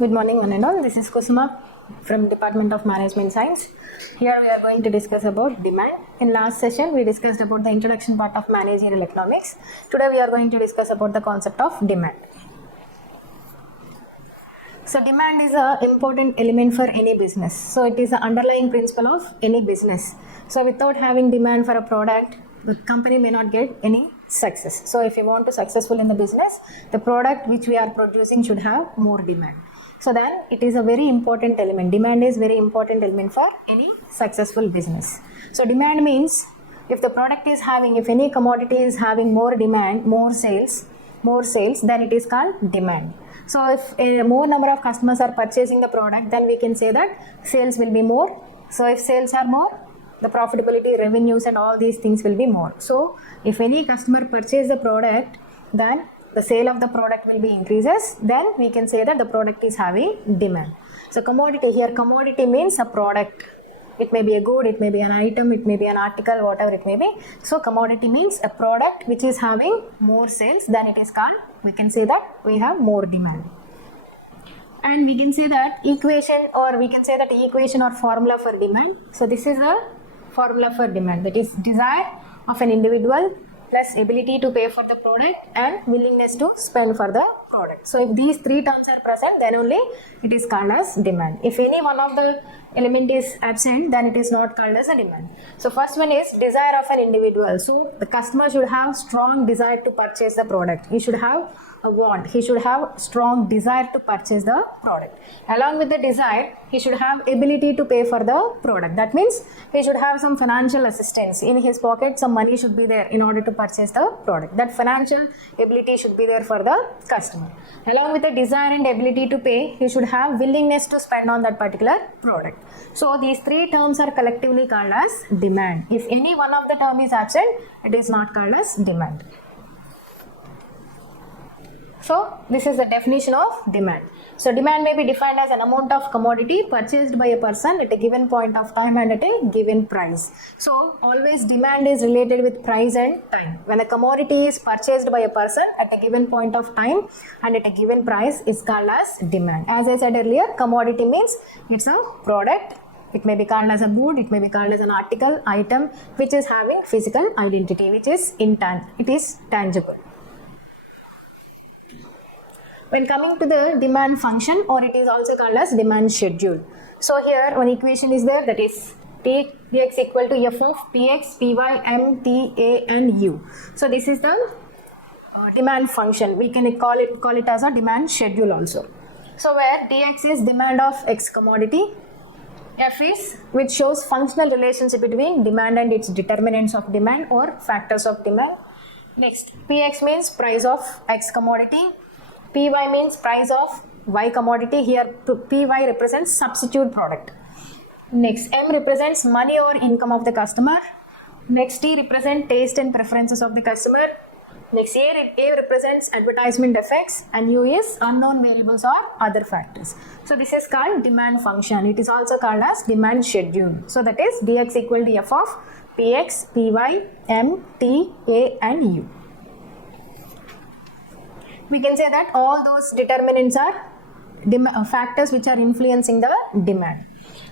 Good morning, one and all. This is Kusuma from Department of Management Science. Here we are going to discuss about demand. In last session, we discussed about the introduction part of managerial economics. Today, we are going to discuss about the concept of demand. So, demand is an important element for any business. So, it is the underlying principle of any business. So, without having demand for a product, the company may not get any success. So, if you want to successful in the business, the product which we are producing should have more demand. So then it is a very important element. Demand is very important element for any successful business. So demand means if the product is having, if any commodity is having more demand, more sales, then it is called demand. So if a more number of customers are purchasing the product, then we can say that sales will be more. So if sales are more, the profitability, revenues and all these things will be more. So if any customer purchase the product, then the sale of the product will be increases, then we can say that the product is having demand. So commodity, here commodity means a product. It may be a good, it may be an item, it may be an article, whatever it may be. So commodity means a product which is having more sales, then it is called, we can say that we have more demand. And we can say that equation, or we can say that equation or formula for demand. So this is the formula for demand, that is desire of an individual plus ability to pay for the product and willingness to spend for the product. So if these three terms are present, then only it is called as demand. If any one of the element is absent, then it is not called as a demand. So first one is desire of an individual. So the customer should have strong desire to purchase the product. He should have a want. He should have strong desire to purchase the product. Along with the desire, he should have ability to pay for the product. That means he should have some financial assistance. In his pocket, some money should be there in order to purchase the product. That financial ability should be there for the customer. Along with the desire and ability to pay, he should have willingness to spend on that particular product. So these three terms are collectively called as demand. If any one of the term is absent, it is not called as demand. So this is the definition of demand. So demand may be defined as an amount of commodity purchased by a person at a given point of time and at a given price. So always demand is related with price and time. When a commodity is purchased by a person at a given point of time and at a given price is called as demand. As I said earlier, commodity means it's a product. It may be called as a good, it may be called as an article, item which is having physical identity, which is it is tangible. When coming to the demand function, or it is also called as demand schedule. So here one equation is there, that is Tx equal to f of Px, Py, M, T, A and U. So this is the demand function. We can call it as a demand schedule also. So where Dx is demand of X commodity, F is which shows functional relationship between demand and its determinants of demand or factors of demand. Next, Px means price of X commodity. Py means price of Y commodity. Here Py represents substitute product. Next, M represents money or income of the customer. Next, T represents taste and preferences of the customer. Next, A represents advertisement effects, and U is unknown variables or other factors. So this is called demand function. It is also called as demand schedule. So that is Dx equal to f of Px, Py, M, T, A and U. We can say that all those determinants are factors which are influencing the demand.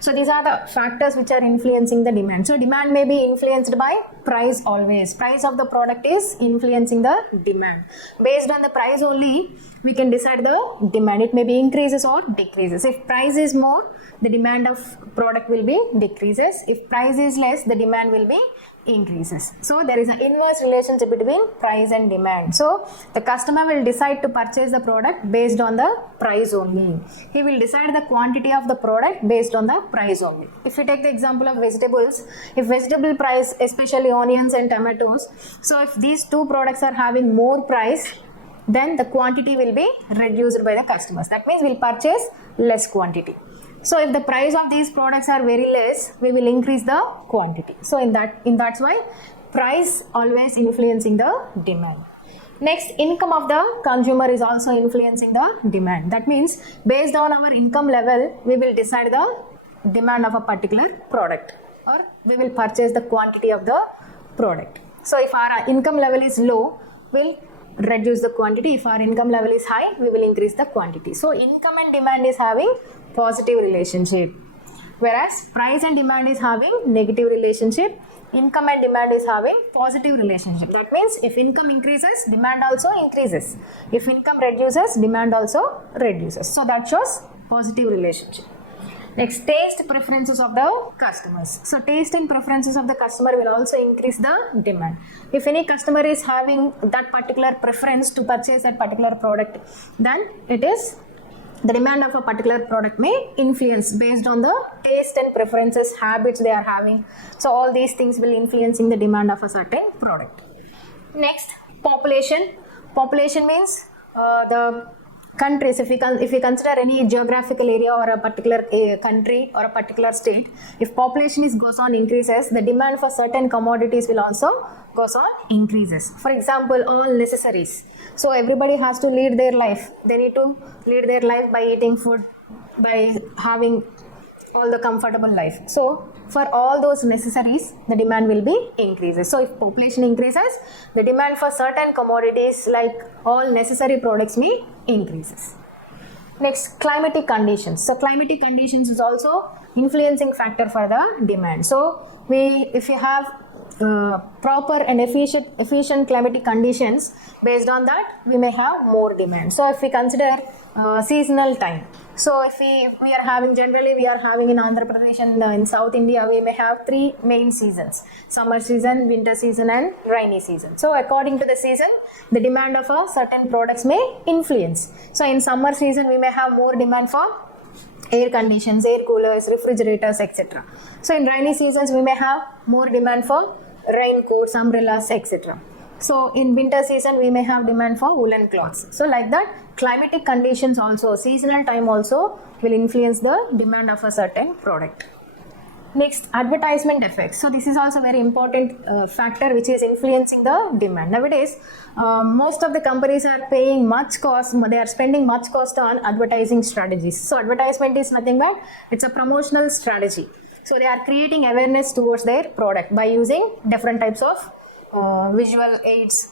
So these are the factors which are influencing the demand. So demand may be influenced by price always. Price of the product is influencing the demand. Based on the price only, we can decide the demand. It may be increases or decreases. If price is more, the demand of product will be decreases. If price is less, the demand will be increases. So there is an inverse relationship between price and demand. So the customer will decide to purchase the product based on the price only. He will decide the quantity of the product based on the price only. If we take the example of vegetables, if vegetable price, especially onions and tomatoes, so if these two products are having more price, then the quantity will be reduced by the customers. That means we'll purchase less quantity. So if the price of these products are very less, we will increase the quantity. So that's why price always influencing the demand. Next, income of the consumer is also influencing the demand. That means based on our income level, we will decide the demand of a particular product, or we will purchase the quantity of the product. So if our income level is low, we'll reduce the quantity. If our income level is high, we will increase the quantity. So income and demand is having positive relationship, whereas price and demand is having negative relationship. Income and demand is having positive relationship. That means if income increases, demand also increases. If income reduces, demand also reduces. So that shows positive relationship. Next, taste preferences of the customers. So taste and preferences of the customer will also increase the demand. If any customer is having that particular preference to purchase that particular product, then it is the demand of a particular product may influence based on the taste and preferences, habits they are having. So all these things will influencing the demand of a certain product. Next, population. Population means the countries. If we consider any geographical area or a particular country or a particular state, if population goes on increases, the demand for certain commodities will also goes on increases. For example, all necessaries. So everybody has to lead their life. They need to lead their life by eating food, by having all the comfortable life. So for all those necessaries, the demand will be increases. So if population increases, the demand for certain commodities like all necessary products may increases. Next, climatic conditions. So climatic conditions is also influencing factor for the demand. So if you have proper and efficient climatic conditions, based on that we may have more demand. So if we consider seasonal time, so if we are having generally we are having in Andhra Pradesh and in South India, we may have three main seasons: summer season, winter season and rainy season. So according to the season, the demand of a certain products may influence. So in summer season we may have more demand for air conditions, air coolers, refrigerators, etc. So in rainy seasons we may have more demand for raincoats, umbrellas, etc. So in winter season we may have demand for woolen cloths. So like that, climatic conditions also, seasonal time also will influence the demand of a certain product. Next, advertisement effects. So this is also very important factor which is influencing the demand. Nowadays, most of the companies are paying much cost, they are spending much cost on advertising strategies. So advertisement is nothing but it's a promotional strategy. So they are creating awareness towards their product by using different types of visual aids,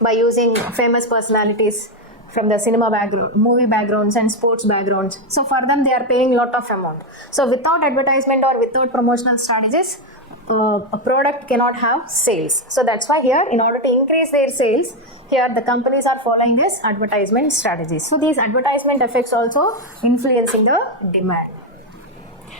by using famous personalities from the cinema background, movie backgrounds and sports backgrounds. So for them they are paying lot of amount. So without advertisement or without promotional strategies, a product cannot have sales. So that's why here, in order to increase their sales, here the companies are following this advertisement strategies. So these advertisement effects also influencing the demand.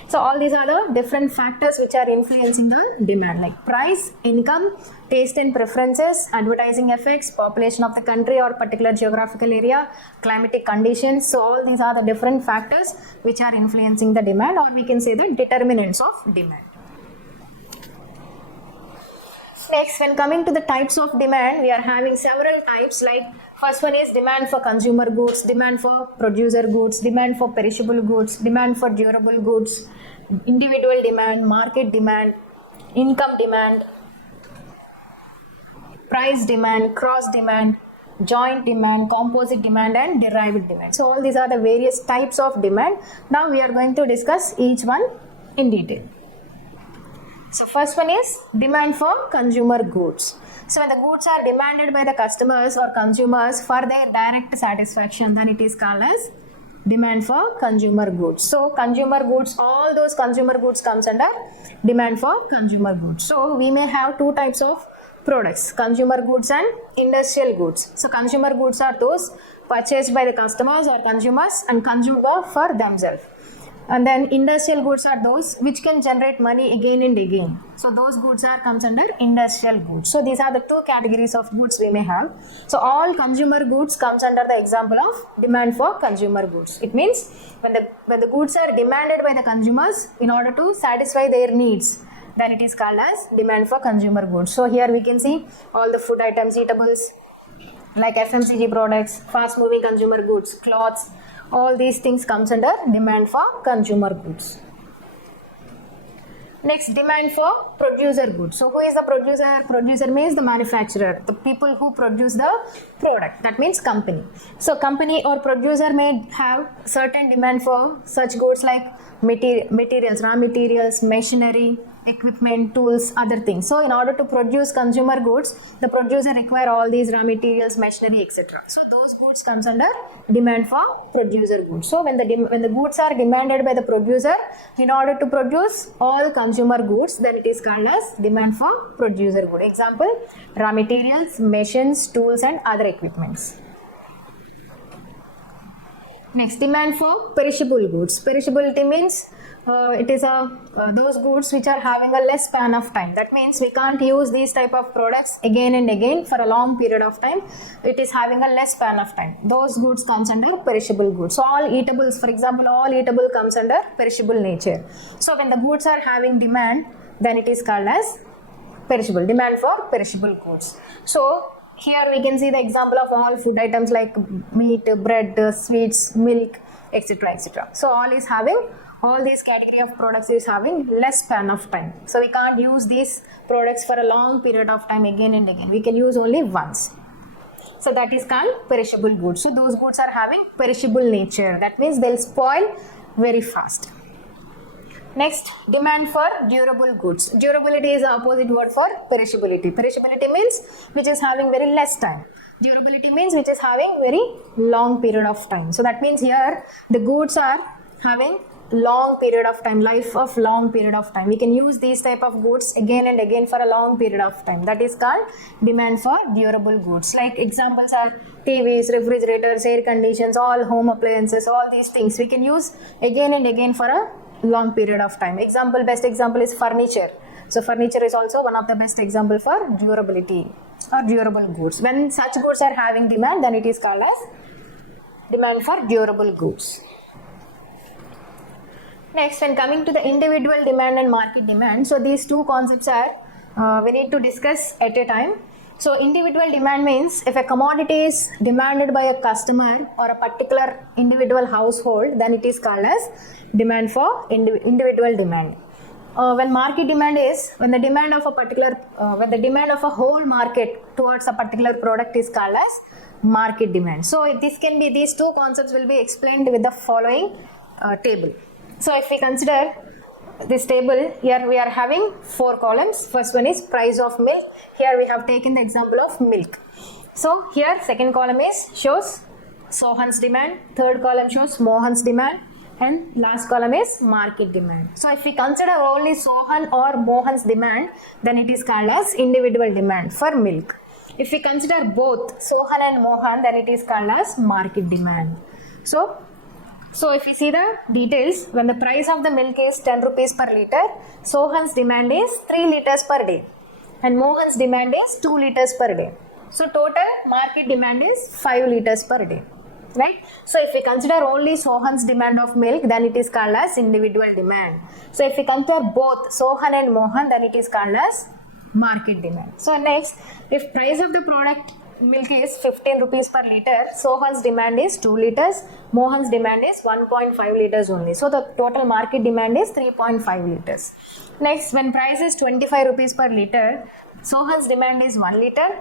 So all these are the different factors which are influencing the demand, like price, income, taste and preferences, advertising effects, population of the country or particular geographical area, climatic conditions. So all these are the different factors which are influencing the demand, or we can say the determinants of demand. Next, when coming to the types of demand, we are having several types. Like first one is demand for consumer goods, demand for producer goods, demand for perishable goods, demand for durable goods, individual demand, market demand, income demand, price demand, cross demand, joint demand, composite demand and derived demand. So all these are the various types of demand. Now we are going to discuss each one in detail. So first one is demand for consumer goods. So when the goods are demanded by the customers or consumers for their direct satisfaction, then it is called as demand for consumer goods. So consumer goods, all those consumer goods comes under demand for consumer goods. So we may have two types of products: consumer goods and industrial goods. So consumer goods are those purchased by the customers or consumers and consumed for themselves. And then industrial goods are those which can generate money again and again. So those goods are comes under industrial goods. So these are the two categories of goods we may have. So all consumer goods comes under the example of demand for consumer goods. It means when the goods are demanded by the consumers in order to satisfy their needs, then it is called as demand for consumer goods. So here we can see all the food items, eatables like FMCG products, fast moving consumer goods, clothes. All these things comes under demand for consumer goods. Next, demand for producer goods. So who is the producer? Producer means the manufacturer, the people who produce the product. That means company. So company or producer may have certain demand for such goods like materials, raw materials, machinery, equipment, tools, other things. So in order to produce consumer goods, the producer require all these raw materials, machinery, etc. So those goods comes under demand for producer goods. So when the goods are demanded by the producer in order to produce all consumer goods, then it is called as demand for producer good. Example, raw materials, machines, tools and other equipments. Next, demand for perishable goods. Perishability means it is those goods which are having a less span of time. That means we can't use these type of products again and again for a long period of time. It is having a less span of time. Those goods comes under perishable goods. So all eatables, for example, all eatable comes under perishable nature. So when the goods are having demand, then it is called as perishable. Demand for perishable goods. So here we can see the example of all food items like meat, bread, sweets, milk, etc. etc. So all these category of products is having less span of time. So we can't use these products for a long period of time again and again. We can use only once. So that is called perishable goods. So those goods are having perishable nature. That means they'll spoil very fast. Next, demand for durable goods. Durability is the opposite word for perishability. Perishability means which is having very less time. Durability means which is having very long period of time. So that means here the goods are having long period of time, life of long period of time. We can use these type of goods again and again for a long period of time. That is called demand for durable goods. Like examples are TVs, refrigerators, air conditions, all home appliances, all these things we can use again and again for a long period of time. Best example is furniture. So furniture is also one of the best example for durability or durable goods. When such goods are having demand, then it is called as demand for durable goods. Next, when coming to the individual demand and market demand, so these two concepts are we need to discuss at a time. So individual demand means if a commodity is demanded by a customer or a particular individual household, then it is called as demand for individual demand. When market demand is when the demand of a whole market towards a particular product is called as market demand. So these two concepts will be explained with the following table. So if we consider this table, here we are having 4 columns. First one is price of milk. Here we have taken the example of milk. So here second column shows Sohan's demand, third column shows Mohan's demand, and last column is market demand. So if we consider only Sohan or Mohan's demand, then it is called as individual demand for milk. If we consider both Sohan and Mohan, then it is called as market demand. So if we see the details, when the price of the milk is 10 rupees per liter, Sohan's demand is 3 liters per day and Mohan's demand is 2 liters per day. So total market demand is 5 liters per day, right? So if we consider only Sohan's demand of milk, then it is called as individual demand. So if we compare both Sohan and Mohan, then it is called as market demand. So next, if price of the product milk is 15 rupees per liter, Sohan's demand is 2 liters, Mohan's demand is 1.5 liters only. So the total market demand is 3.5 liters. Next, when price is 25 rupees per liter, Sohan's demand is 1 liter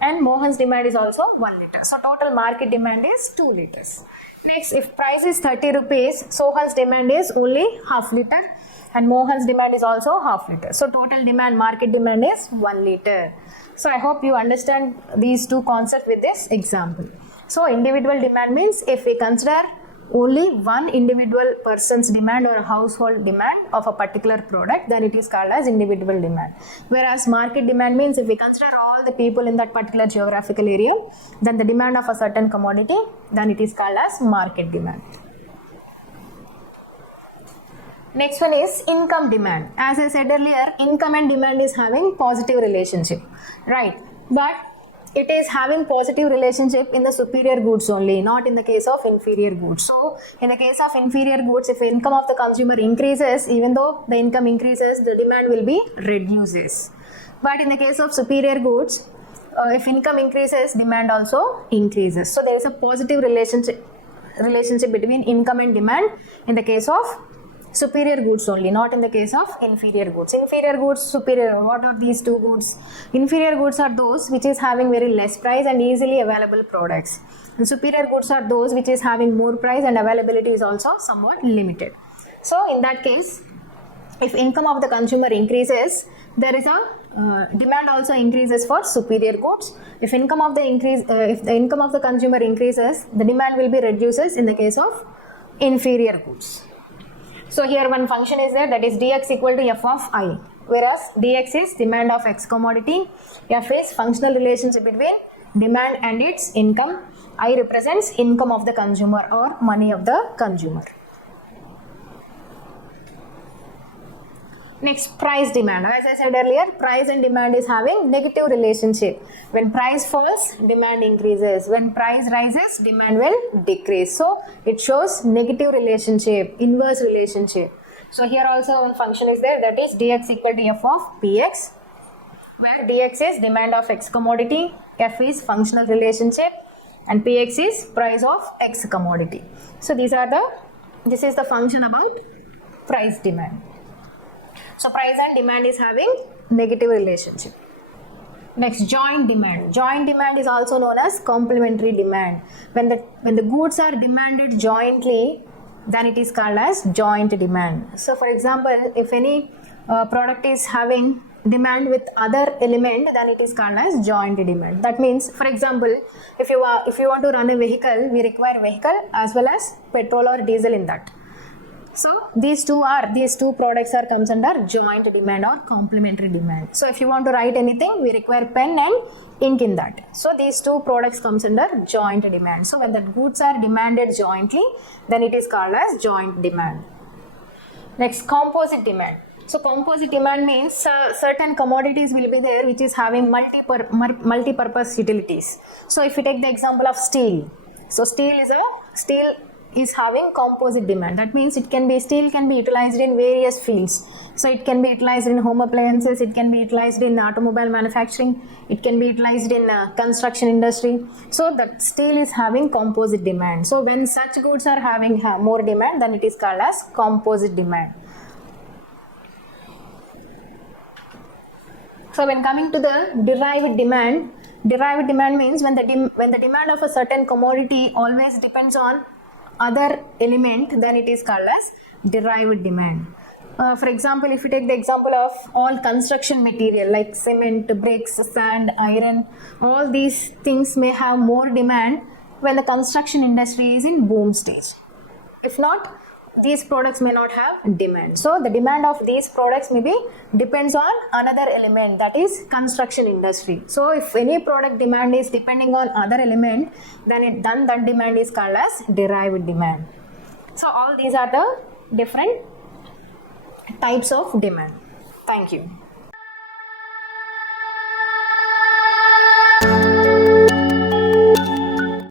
and Mohan's demand is also 1 liter. So total market demand is 2 liters. Next, if price is 30 rupees, Sohan's demand is only half liter and Mohan's demand is also half liter. So total market demand is 1 liter. So I hope you understand these two concepts with this example. So individual demand means if we consider only one individual person's demand or household demand of a particular product, then it is called as individual demand. Whereas market demand means if we consider all the people in that particular geographical area, then the demand of a certain commodity, then it is called as market demand. Next one is income demand. As I said earlier, income and demand is having positive relationship, right? But it is having positive relationship in the superior goods only, not in the case of inferior goods. So in the case of inferior goods, if the income of the consumer increases, even though the income increases, the demand will be reduces. But in the case of superior goods, if income increases, demand also increases. So there is a positive relationship between income and demand in the case of superior goods only, not in the case of inferior goods. Inferior goods, superior, what are these two goods? Inferior goods are those which is having very less price and easily available products. And superior goods are those which is having more price and availability is also somewhat limited. So in that case, if income of the consumer increases, there is a demand also increases for superior goods. If income of the if the income of the consumer increases, the demand will be reduces in the case of inferior goods. So here one function is there, that is dx equal to f of I, whereas dx is demand of x commodity, f is functional relationship between demand and its income, I represents income of the consumer or money of the consumer. Next, price demand. As I said earlier, price and demand is having negative relationship. When price falls, demand increases. When price rises, demand will decrease. So it shows negative relationship, inverse relationship. So here also one function is there, that is dx equal to f of px, where dx is demand of x commodity, f is functional relationship, and px is price of x commodity. So this is the function about price demand. So price and demand is having negative relationship. Next, joint demand. Joint demand is also known as complementary demand. When the goods are demanded jointly, then it is called as joint demand. So for example, if any product is having demand with other element, then it is called as joint demand. That means, for example, if you want to run a vehicle, we require vehicle as well as petrol or diesel in that. So these two products comes under joint demand or complementary demand. So if you want to write anything, we require pen and ink in that. So these two products comes under joint demand. So when the goods are demanded jointly, then it is called as joint demand. Next, composite demand. So composite demand means certain commodities will be there which is having multi-purpose utilities. So if you take the example of steel, so steel is having composite demand. That means steel can be utilized in various fields. So it can be utilized in home appliances, it can be utilized in automobile manufacturing, it can be utilized in construction industry. So the steel is having composite demand. So when such goods are having more demand, then it is called as composite demand. So when coming to the derived demand means when the demand of a certain commodity always depends on other element, then it is called as derived demand. For example, if you take the example of all construction material like cement, bricks, sand, iron, all these things may have more demand when the construction industry is in boom stage. If not, these products may not have demand. So the demand of these products depends on another element, that is construction industry. So if any product demand is depending on other element, then that demand is called as derived demand. So all these are the different types of demand. Thank you.